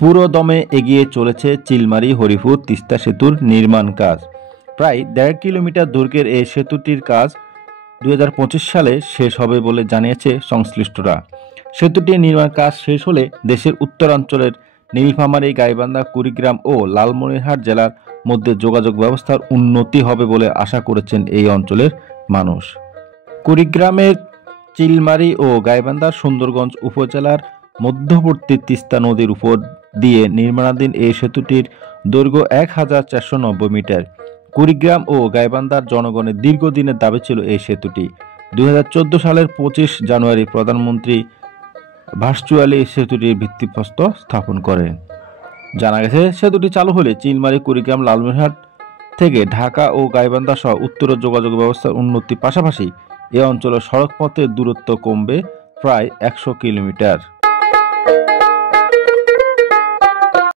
পুরো দমে এগিয়ে চলেছে চিলমারী হরিপুর তিস্তা সেতুর নির্মাণ কাজ। প্রায় ১.৫ কিলোমিটার দৈর্ঘ্যের এই সেতুটির কাজ ২০২৫ সালে শেষ হবে বলে জানিয়েছে সংশ্লিষ্টরা। সেতুটির নির্মাণ কাজ শেষ হলে দেশের উত্তরাঞ্চলের নীলফামারী, গাইবান্ধা, কুড়িগ্রাম ও লালমনিরহাট জেলার মধ্যে যোগাযোগ ব্যবস্থার উন্নতি হবে বলে আশা করছেন এই অঞ্চলের মানুষ। কুড়িগ্রামের চিলমারী ও গাইবান্ধার সুন্দরগঞ্জ উপজেলার মধ্যবর্তী তিস্তা নদীর উপর দিয়ে নির্মাণাধীন এই সেতুটির দৈর্ঘ্য ১,৪৯০ মিটার। কুড়িগ্রাম ও গাইবান্ধার জনগণের দীর্ঘদিনের দাবি ছিল এই সেতুটি। ২০১৪ সালের ২৫ জানুয়ারি প্রধানমন্ত্রী ভার্চুয়ালি সেতুটির ভিত্তিপ্রস্তর স্থাপন করেন। জানা গেছে, সেতুটি চালু হলে চিলমারী, কুড়িগ্রাম, লালমনিরহাট থেকে ঢাকা ও গাইবান্ধা সহ উত্তরের যোগাযোগ ব্যবস্থার উন্নতির পাশাপাশি এ অঞ্চলের সড়কপথের দূরত্ব কমবে প্রায় ১০০ কিলোমিটার।